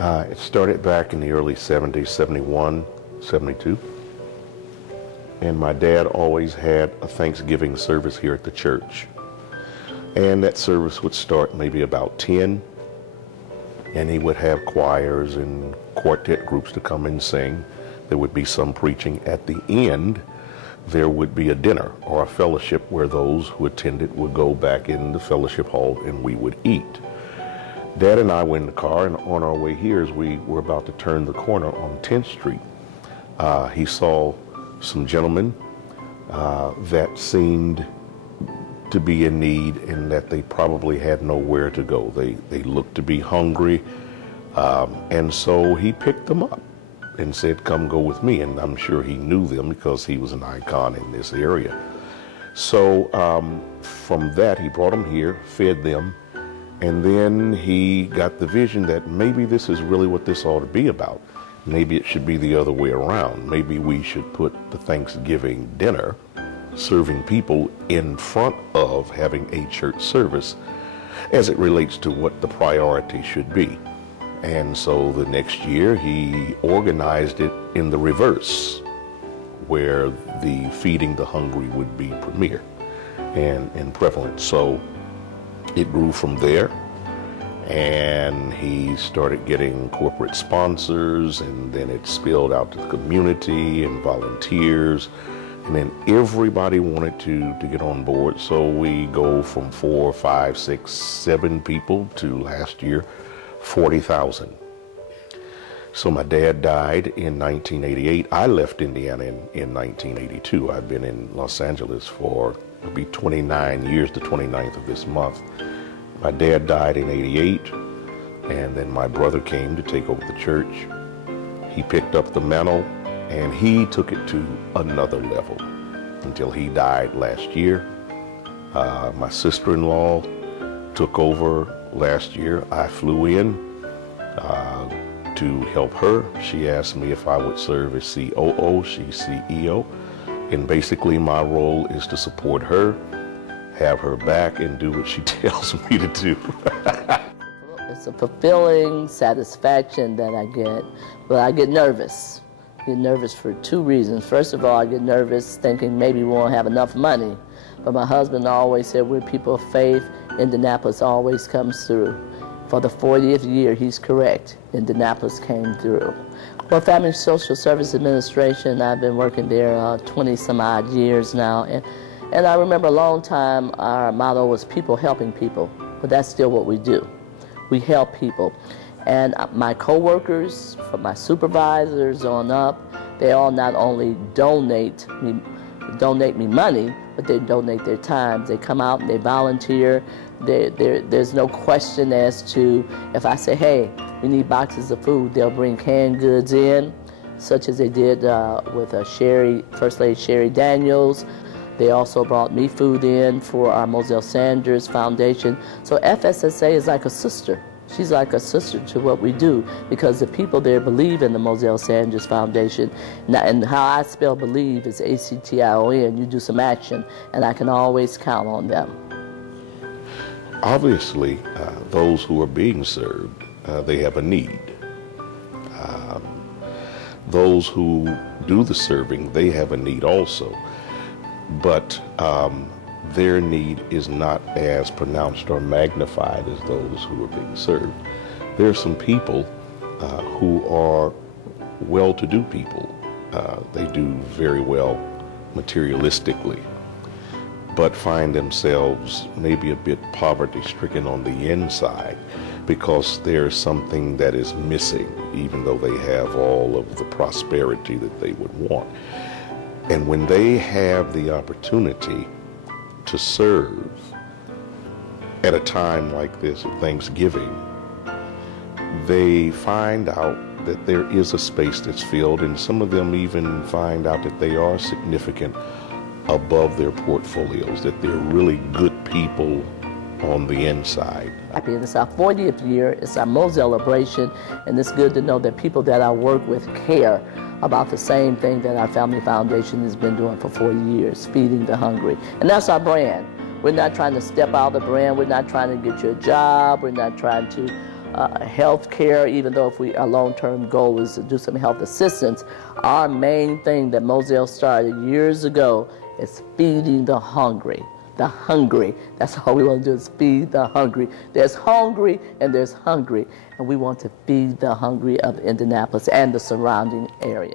It started back in the early 70s, 71, 72. And my dad always had a Thanksgiving service here at the church. And that service would start maybe about 10. And he would have choirs and quartet groups to come and sing. There would be some preaching. At the end, there would be a dinner or a fellowship where those who attended would go back in the fellowship hall and we would eat. Dad and I were in the car, and on our way here, as we were about to turn the corner on 10th Street, he saw some gentlemen that seemed to be in need and that they probably had nowhere to go. They looked to be hungry, and so he picked them up and said, "Come go with me." And I'm sure he knew them because he was an icon in this area. So from that, he brought them here, fed them, and then he got the vision that maybe this is really what this ought to be about. Maybe it should be the other way around. Maybe we should put the Thanksgiving dinner, serving people, in front of having a church service as it relates to what the priority should be. And so the next year he organized it in the reverse, where the feeding the hungry would be premier and prevalent. So it grew from there, and he started getting corporate sponsors, and then it spilled out to the community and volunteers, and then everybody wanted to get on board. So we go from 4, 5, 6, 7 people to last year 40,000. So my dad died in 1988. I left Indiana in 1982. I've been in Los Angeles for, it'll be 29 years, the 29th of this month. My dad died in 88, and then my brother came to take over the church. He picked up the mantle, and he took it to another level until he died last year. My sister-in-law took over last year. I flew in to help her. She asked me if I would serve as COO, she's CEO, and basically my role is to support her, have her back, and do what she tells me to do. It's a fulfilling satisfaction that I get, but I get nervous. I get nervous for 2 reasons. First of all, I get nervous thinking maybe we won't have enough money. But my husband always said, we're people of faith. Indianapolis always comes through. For the 40th year, he's correct. Indianapolis came through. Well, Family Social Service Administration, I've been working there 20-some-odd years now. And I remember a long time, our motto was people helping people. But that's still what we do. We help people. And my coworkers, from my supervisors on up, they all not only donate me money, but they donate their time. They come out and they volunteer. There's no question as to if I say, hey, we need boxes of food, they'll bring canned goods in, such as they did with First Lady Sherry Daniels. They also brought me food in for our Mozel Sanders Foundation. So FSSA is like a sister. She's like a sister to what we do, because the people there believe in the Mozel Sanders Foundation. And how I spell believe is A-C-T-I-O-N. You do some action, and I can always count on them. Obviously, those who are being served, they have a need. Those who do the serving, they have a need also. But their need is not as pronounced or magnified as those who are being served. There are some people who are well-to-do people. They do very well materialistically, but find themselves maybe a bit poverty-stricken on the inside because there's something that is missing, even though they have all of the prosperity that they would want. And when they have the opportunity to serve at a time like this, at Thanksgiving, they find out that there is a space that's filled, and some of them even find out that they are significant above their portfolios, that they're really good people on the inside. It's our 40th year, it's our Mozel celebration, and it's good to know that people that I work with care about the same thing that our Family Foundation has been doing for 40 years, feeding the hungry. And that's our brand. We're not trying to step out of the brand. We're not trying to get you a job. We're not trying to health care, even though if our long-term goal is to do some health assistance, our main thing that Mozel started years ago is feeding the hungry. The hungry. That's all we want to do is feed the hungry. There's hungry and there's hungry, and we want to feed the hungry of Indianapolis and the surrounding areas.